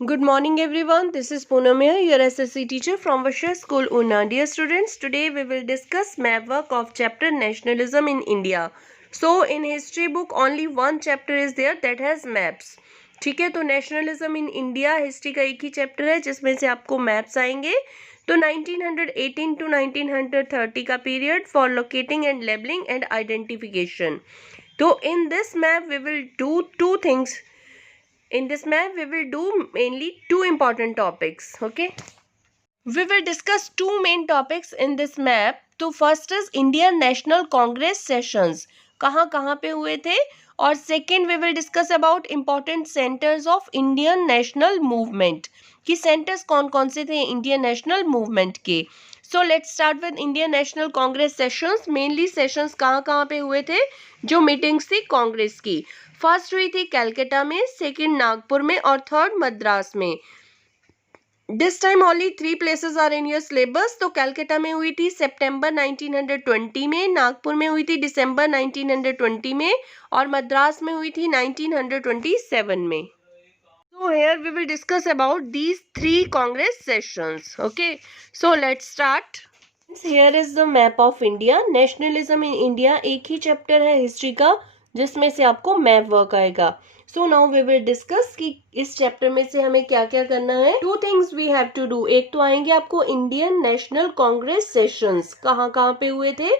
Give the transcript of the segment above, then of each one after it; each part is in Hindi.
Good morning everyone. This is Poonam here, your SSC teacher from Vashya School Una. Dear students, today we will discuss map work of chapter Nationalism in India. So in history book only one chapter is there that has maps. ठीक है, तो नेशनलिज्म इन इंडिया हिस्ट्री का एक ही चैप्टर है जिसमें से आपको मैप्स आएंगे. तो 1918 to 1930 का period for locating and labelling and identification. तो in this map we will do two things. In this map, we will do mainly two important topics. Okay. We will discuss two main topics in this map. तो first is Indian National Congress sessions, कहाँ कहाँ पे हुए थे. और second we will discuss about important centres of Indian national movement, कि सेंटर्स कौन कौन से थे इंडियन नेशनल मूवमेंट के. So let's start with Indian National Congress sessions. Mainly sessions कहाँ कहाँ पे हुए थे, जो मीटिंग्स थी कांग्रेस की. फर्स्ट हुई थी कलकत्ता में, सेकेंड नागपुर में और थर्ड मद्रास में. This time only 3 places are in your syllabus. तो कलकत्ता में हुई थी सितंबर 1920 में, नागपुर में हुई थी दिसंबर 1920 में और मद्रास में हुई थी 1927 में. So here we will discuss about these 3 Congress sessions. Okay, so let's start. Here is the map of India. Nationalism in India एक ही चैप्टर है हिस्ट्री का जिसमें से आपको मैप वर्क आएगा. So now we will discuss कि इस चैप्टर में से हमें क्या क्या करना है. 2 things we have to do. एक तो आएंगे आपको इंडियन नेशनल कांग्रेस सेशंस, कहाँ कहाँ पे हुए थे,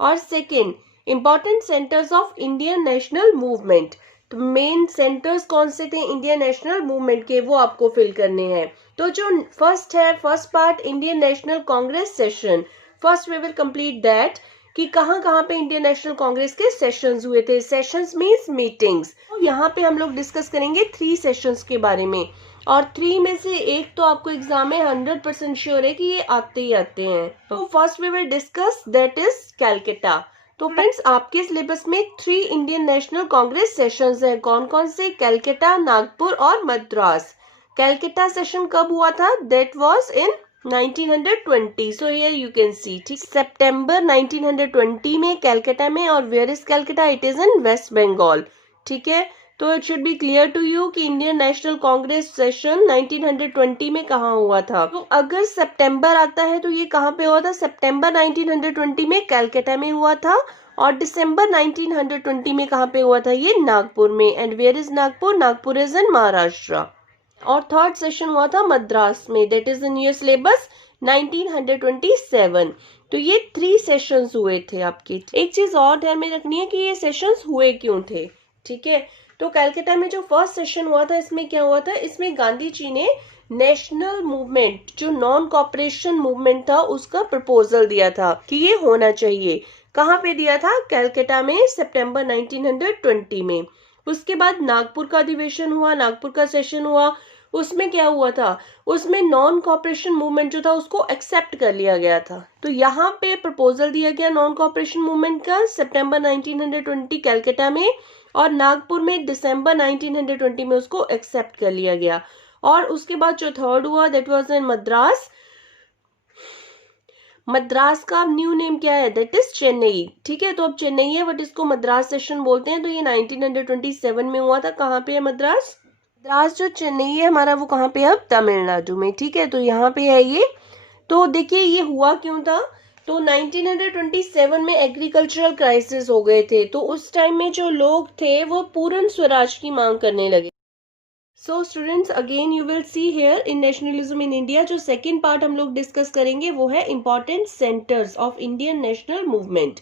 और second important centres of Indian national movement. तो मेन सेंटर्स कौन से थे इंडियन नेशनल मूवमेंट के, वो आपको फिल करने हैं. तो जो फर्स्ट है, first part Indian National Congress session, first we will complete that कि कहाँ कहाँ पे इंडियन नेशनल कांग्रेस के सेशंस हुए थे. Sessions means meetings. तो यहाँ पे हम लोग डिस्कस करेंगे 3 सेशंस के बारे में, और 3 में से एक तो आपको एग्जाम में 100% श्योर है कि ये आते ही आते हैं. तो first we will discuss that is Calcutta. तो फ्रेंड्स आपके सिलेबस में 3 इंडियन नेशनल कांग्रेस सेशंस हैं. कौन कौन से? कलकत्ता, नागपुर और मद्रास. कलकत्ता सेशन कब हुआ था? That was in 1920. So here you can see, ठीक, सितंबर 1920 में कलकत्ता में. और where is Calcutta? It is in West Bengal. ठीक है, तो it should be clear to you कि इंडियन नेशनल कांग्रेस सेशन 1920 में कहाँ हुआ था. तो अगर सितंबर आता है तो ये कहाँ पे हुआ था? सितंबर 1920 में कलकत्ता में हुआ था. और दिसंबर 1920 में कहाँ पे हुआ था? ये नागपुर में. And where is Nagpur? Nagpur is in Maharashtra. और थर्ड सेशन हुआ था मद्रास में, that is in your syllabus 1927. तो ये 3 सेशंस हुए थे आपके. एक चीज और ध्यान में रखनी है कि ये सेशंस हुए क्यों थे. ठीक है, तो कलकत्ता में जो फर्स्ट सेशन हुआ था इसमें क्या हुआ था? इसमें गांधी जी ने नेशनल मूवमेंट, जो नॉन कॉपरेशन मूवमेंट था, उसका प्रपोजल दिया था कि ये होना चाहिए. कहाँ पे दिया था? कलकत्ता में, सितंबर 1920 में. उसके बाद नागपुर का अधिवेशन हुआ, नागपुर का सेशन हुआ. उसमें क्या हुआ था? उसमें नॉन कॉपरेशन मूवमेंट जो था उसको एक्सेप्ट कर लिया गया था. तो यहाँ पे प्रपोजल दिया गया नॉन कॉपरेशन मूवमेंट का सितंबर 1920 कलकत्ता में, और नागपुर में दिसंबर 1920 में उसको एक्सेप्ट कर लिया गया. और उसके बाद जो थर्ड हुआ दैट वाज इन मद्रास. मद्रास का न्यू नेम क्या है? That is Chennai. ठीक है, तो अब चेन्नई है बट इसको मद्रास सेशन बोलते हैं. तो ये 1927 में हुआ था. कहाँ पे है मद्रास? मद्रास जो चेन्नई है हमारा, वो कहाँ पे है? अब तमिलनाडु में. ठीक है, तो यहाँ पे है ये. तो देखिए ये हुआ क्यों था. तो 1927 में एग्रीकल्चरल क्राइसिस हो गए थे. तो उस टाइम में जो लोग थे वो पूर्ण स्वराज की मांग करने लगे. So students again you will see here in nationalism in India, जो सेकंड पार्ट हम लोग डिस्कस करेंगे वो है important centres of Indian national movement.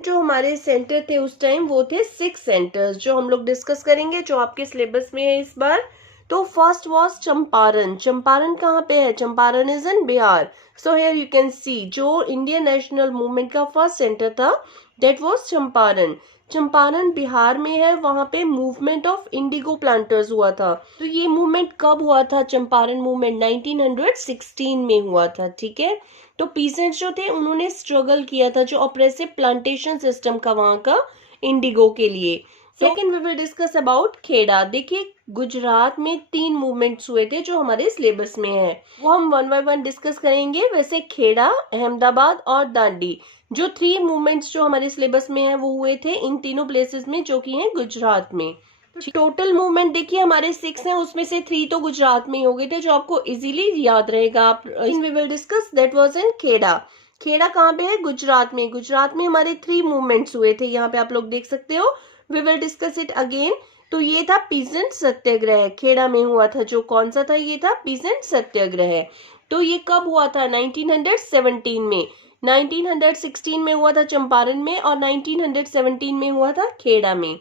जो हमारे सेंटर थे उस टाइम वो थे 6 सेंटर्स जो हम लोग डिस्कस करेंगे, जो आपके सिलेबस में है इस बार. तो फर्स्ट वाज चंपारण. चंपारण कहाँ पे है? Champaran is in Bihar. So here you can सी जो इंडियन नेशनल मूवमेंट का फर्स्ट सेंटर था दैट वाज चंपारण. चंपारण बिहार में है. वहां पे मूवमेंट ऑफ इंडिगो प्लांटर्स हुआ था. तो ये मूवमेंट कब हुआ था? चंपारण मूवमेंट 1916 में हुआ था. ठीक है, तो पीसेंट्स जो थे उन्होंने स्ट्रगल किया था जो ऑपरेसिव प्लांटेशन सिस्टम का वहां का इंडिगो के लिए. Second we will discuss about Kheda. देखिए गुजरात में 3 मूवमेंट्स हुए थे जो हमारे सिलेबस में है, वो हम 1 बाय 1 डिस्कस करेंगे. वैसे खेड़ा, अहमदाबाद और दांडी, जो 3 मूवमेंट्स जो हमारे सिलेबस में है वो हुए थे इन तीनों प्लेसेस में जो कि हैं गुजरात में. तो टोटल मूवमेंट देखिए हमारे 6 हैं, उसमें से 3 तो गुजरात में ही हो गए थे, जो आपको इजीली याद रहेगा। आप we will discuss that was in Kheda. Kheda कहाँ पे है? गुजरात में। गुजरात में हमारे 3 मूवमेंट्स हुए थे, यहाँ पे आप लोग देख सकते हो। We will discuss it again. तो ये था पीजेंट सत्याग्रह, खेड़ा में हुआ था। जो कौन सा था? ये था पीजेंट सत्याग्रह। तो ये कब हुआ था? 1917 में। 1916 में हुआ था चंपारण में, और 1917 में हुआ था खेड़ा में।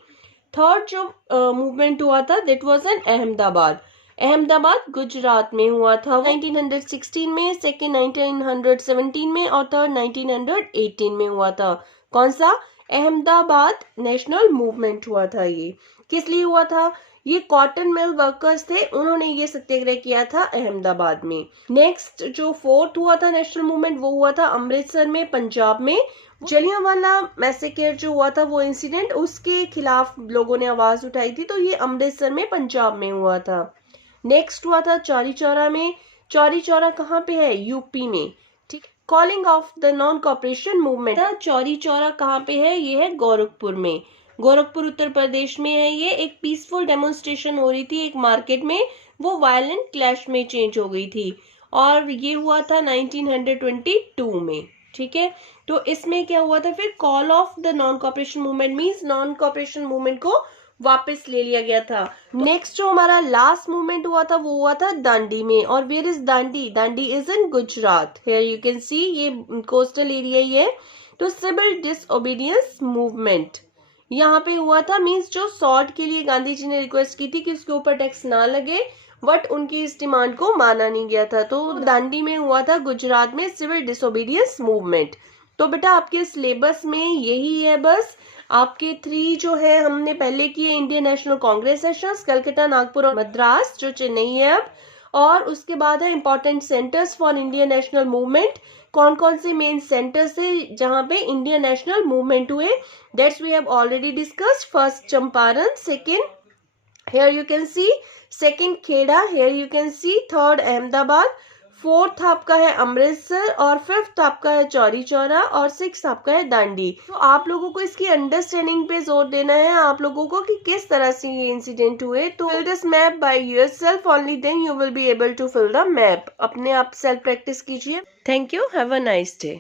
थर्ड जो मूवमेंट हुआ था दैट वाज इन अहमदाबाद। अहमदाबाद गुजरात में हुआ था 1916 में, सेकेंड 1917 में, और थर्ड 1918 में हुआ था। कौन सा? अहमदाबाद नेशनल मूवमेंट हुआ था। ये किस लिए हुआ था? ये कॉटन मिल वर्कर्स थे, उन्होंने ये सत्याग्रह किया था अहमदाबाद में। नेक्स्ट जो फोर्थ हुआ था नेशनल मूवमेंट, वो हुआ था अमृतसर में, पंजाब में। जलियांवाला मैसेकर जो हुआ था, वो इंसिडेंट, उसके खिलाफ लोगों ने आवाज उठाई थी, तो ये अमृतसर में, पंजाब में हुआ था। नेक्स्ट हुआ था चौरी चौरा में। चौरी चौरा कहाँ पे है? यूपी में। ठीक। Calling of the non cooperation movement, Chauri Chaura कहाँ पे है? ये है गोरखपुर में। गोरखपुर उत्तर प्रदेश में है। ये एक पीसफुल डेमोन्स्ट्रेशन हो रही थी एक मार्केट में, वो वायलेंट क्लैश में चेंज हो गई थी, और ये हुआ था 1922 में। ठीक है। तो इसमें क्या हुआ था फिर? Call of the non cooperation movement means non cooperation movement को वापस ले लिया गया था। नेक्स्ट जो हमारा लास्ट मूवमेंट हुआ था, वो हुआ था दांडी में। और where is Dandi? Dandi is in Gujarat. Here you can see, ये कोस्टल एरिया ही है। तो सिविल डिसओबीडियंस मूवमेंट यहाँ पे हुआ था। मींस जो सॉल्ट के लिए गांधी जी ने रिक्वेस्ट की थी कि उसके ऊपर टैक्स ना लगे, बट उनकी इस डिमांड को माना नहीं गया था। तो दांडी में हुआ था गुजरात में सिविल डिसोबीडियंस मूवमेंट। तो बेटा आपके सिलेबस में यही है बस। आपके 3 जो है हमने पहले किए, Indian National Congress sessions, Calcutta, Nagpur और मद्रास, जो चेन्नई है अब। और उसके बाद है important centres for Indian national movement. कौन कौन से मेन सेंटर्स है जहां पे इंडियन नेशनल मूवमेंट हुए? That's we have already discussed. First Champaran, second here you can see, second Kheda, here you can see, third Ahmedabad, fourth आपका है अमृतसर, और फिफ्थ आपका है चौरी चौरा, और सिक्स आपका है दांडी। तो आप लोगों को इसकी अंडरस्टैंडिंग पे जोर देना है आप लोगों को कि किस तरह से ये इंसिडेंट हुए। तो fill this map by yourself, only then you will be able to fill the map. अपने आप सेल्फ प्रैक्टिस कीजिए। Thank you, have a nice day.